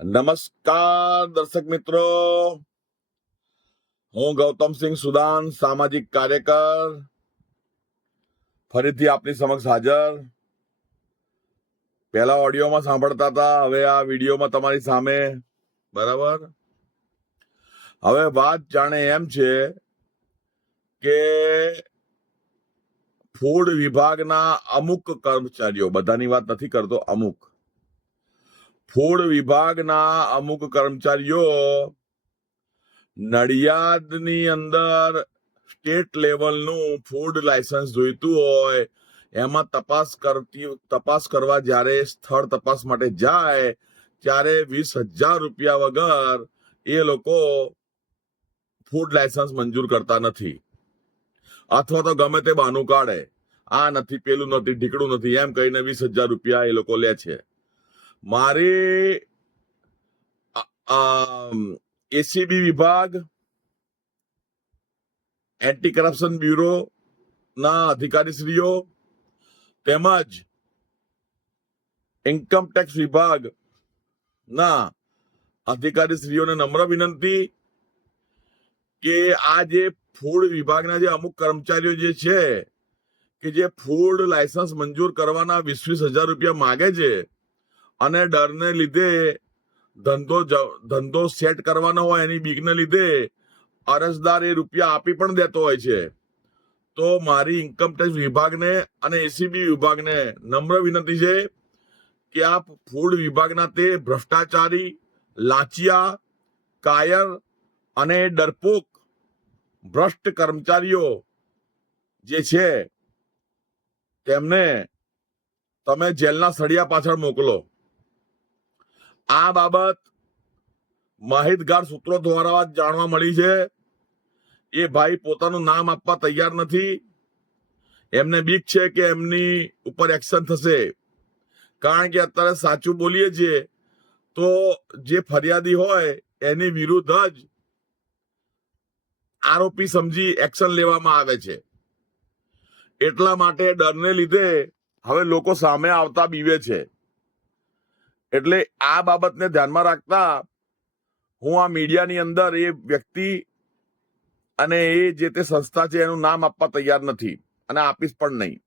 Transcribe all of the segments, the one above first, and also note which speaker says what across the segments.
Speaker 1: નમસ્કાર દર્શક મિત્રો. હું ગૌતમસિંહ સુદાન, સામાજિક કાર્યકર, ફરીથી આપની સમક્ષ હાજર. પહેલા ઓડિયોમાં સાંભળતા હતા, હવે આ વિડીયોમાં તમારી સામે. બરાબર? હવે વાત જાણે એમ છે કે ફૂડ વિભાગના અમુક કર્મચારીઓ, બધાની વાત નથી કરતો અમુક ફૂડ વિભાગના અમુક કર્મચારીઓ નડિયાદની અંદર સ્ટેટ લેવલનું ફૂડ લાયસન્સ જોઈતું હોય, એમાં તપાસ કરતી, તપાસ કરવા જ્યારે સ્થળ તપાસ માટે જાય, ત્યારે વીસ હજાર રૂપિયા વગર એ લોકો ફૂડ લાયસન્સ મંજૂર કરતા નથી. અથવા તો ગમે તે બહાનું કાઢે. આ નથી, પેલું નથી, ઢીકડું નથી, એમ કહીને વીસ હજાર રૂપિયા એ લોકો લે છે. મારી એસીબી વિભાગ એન્ટી કરપ્શન બ્યુરો ના અધિકારીશ્રીઓ, તેમજ ઇન્કમ ટેક્સ વિભાગ ના અધિકારીશ્રીઓને નમ્ર વિનંતી કે આ જે ફૂડ વિભાગના જે અમુક કર્મચારીઓ જે છે, કે જે ફૂડ લાયસન્સ મંજૂર કરવાના વીસ વીસ હજાર રૂપિયા માગે છે અને ડરને લીધે ધંધો ધંધો સેટ કરવાનો હોય એની બીકને લીધે અરજદાર એ રૂપિયા આપી પણ દેતો હોય છે. તો મારી ઇન્કમ ટેક્સ વિભાગને અને એસીબી વિભાગને નમ્ર વિનંતી છે કે આ ફૂડ વિભાગના તે ભ્રષ્ટાચારી, લાચિયા, કાયર અને ડરપોક ભ્રષ્ટ કર્મચારીઓ જે છે, તેમને તમે જેલના સળિયા પાછળ મોકલો. આ બાબત માહિતગાર સૂત્રો દ્વારા જાણવા મળી છે. એ ભાઈ પોતાનું નામ આપવા તૈયાર નથી. એમને બીક છે કે એમની ઉપર એક્શન થશે. કારણ કે અત્યારે સાચું બોલીએ છીએ, તો જે ફરિયાદી હોય, એની વિરુદ્ધ જ આરોપી સમજી એક્શન લેવામાં આવે છે. એટલા માટે ડરને લીધે હવે લોકો સામે આવતા બીવે છે. એટલે આ બાબતને ધ્યાનમાં રાખતા હું આ મીડિયાની અંદર એ વ્યક્તિ અને એ જે તે સંસ્થા છે એનું નામ આપવા તૈયાર નથી અને આપીશ પણ નહીં.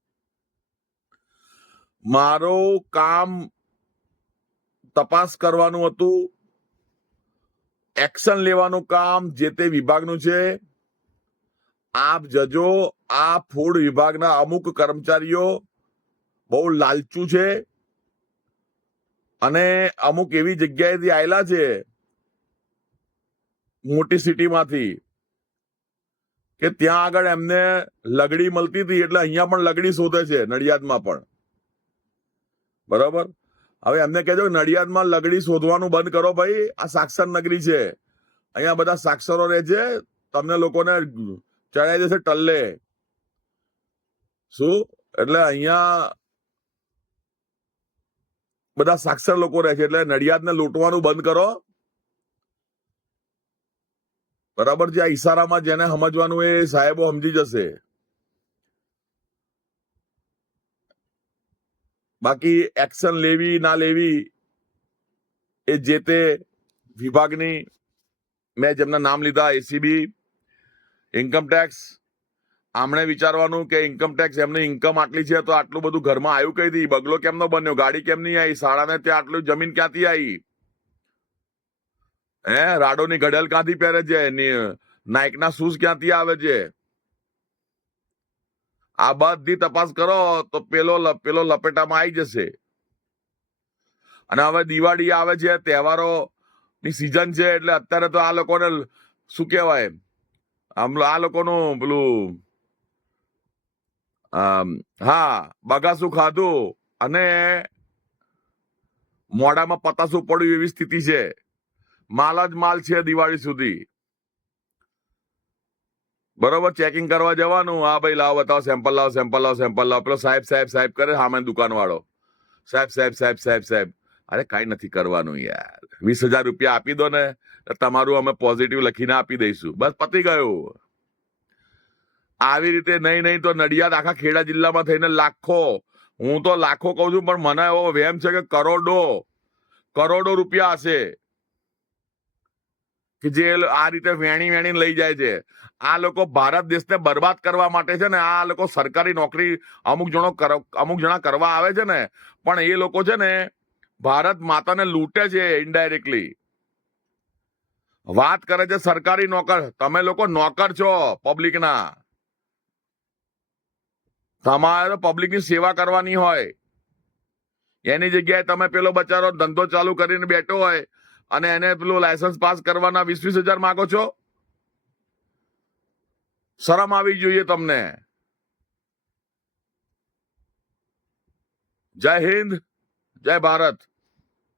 Speaker 1: મારો કામ તપાસ કરવાનું હતું, એક્શન લેવાનું કામ જે તે વિભાગનું છે. આપ જજો, આ ફૂડ વિભાગના અમુક કર્મચારીઓ બહુ લાલચુ છે. અને અમુક એવી જગ્યાએથી આવેલા છે, મોટી સિટીમાંથી, કે ત્યાં આગળ એમને લગડી મળતી હતી એટલે અહીંયા પણ લગડી શોધે છે, નડિયાદમાં પણ. બરાબર? હવે એમને કહેજો નડિયાદમાં લગડી શોધવાનું બંધ કરો ભાઈ, આ સાક્ષર નગરી છે. અહીંયા બધા સાક્ષરો રહે છે, તમને લોકોને ચડાઈ જશે ટલ્લે. શું? એટલે અહીંયા બધા સાક્ષર લોકો રહે છે, એટલે નડિયાદને લૂંટવાનું બંધ કરો. બરાબર છે, આ ઈશારામાં જેને સમજવાનું એ સાહેબો સમજી જશે. બાકી એક્શન લેવી, ના લેવી એ જે તે વિભાગની, મેં જેમના નામ લીધા એસીબી ઇન્કમ ટેક્સ આમણે વિચારવાનું કે ઇન્કમ ટેક્સ એમની ઇન્કમ આટલી છે તો આટલું બધું ઘરમાં આવ્યું કઈ થી બગલો કેમનો બન્યો? ગાડી કેમ નહીં આવી શાળાને ત્યાં આટલું જમીન ક્યાંથી આવી હે? રાડોની ઘડેલ ક્યાંથી પહેરે છે? નાઇકના શૂઝ ક્યાંથી આવે છે? આ બધી તપાસ કરો તો પેલો પેલો લપેટામાં આવી જશે. અને હવે દિવાળી આવે છે તહેવારો ની સિઝન છે, એટલે અત્યારે તો આ લોકોને શું કહેવાય? આમ આ લોકોનું પેલું હા, બગાસું ખાધું અને મોડામાં પતાસું પડ્યું એવી સ્થિતિ છે. માલ જ માલ છે દિવાળી સુધી. બરોબર ચેકિંગ કરવા જવાનું. હા, ભાઈ, લાવો, બતાવો સેમ્પલ લાવો સેમ્પલ લાવો સેમ્પલ લાવો. પેલો સાહેબ સાહેબ સાહેબ કરે સામે દુકાન વાળો સાહેબ સાહેબ સાહેબ સાહેબ સાહેબ. અરે, કાંઈ નથી કરવાનું યાર. વીસ હજાર રૂપિયા આપી દો ને તમારું અમે પોઝિટિવ લખીને આપી દઈશું. બસ, પતી ગયું. આવી રીતે નહીં નહીં, તો નડિયાદ આખા ખેડા જિલ્લામાં થઈને લાખો. હું તો લાખો કહું છું, પણ મને એવો વહેમ છે કે કરોડો કરોડો રૂપિયા હશે. કે જે આ રીતે વેણી વેણી લઈ જાય છે. આ લોકો ભારત દેશને બરબાદ કરવા માટે છે ને, આ લોકો સરકારી નોકરી અમુક જણો અમુક જણા કરવા આવે છે ને, પણ એ લોકો છે ને, ભારત માતાને લૂંટે છે ઇનડાયરેક્ટલી વાત કરે છે સરકારી નોકર. તમે લોકો નોકર છો પબ્લિકના તમારે પબ્લિકની સેવા કરવાની હોય. એની જગ્યાએ તમે પેલો બચારો ધંધો ચાલુ કરીને બેઠો હોય અને એને પેલું લાયસન્સ પાસ કરવાના વીસ વીસ હજાર માંગો છો? શરમ આવી જોઈએ તમને. જય હિન્દ, જય ભારત.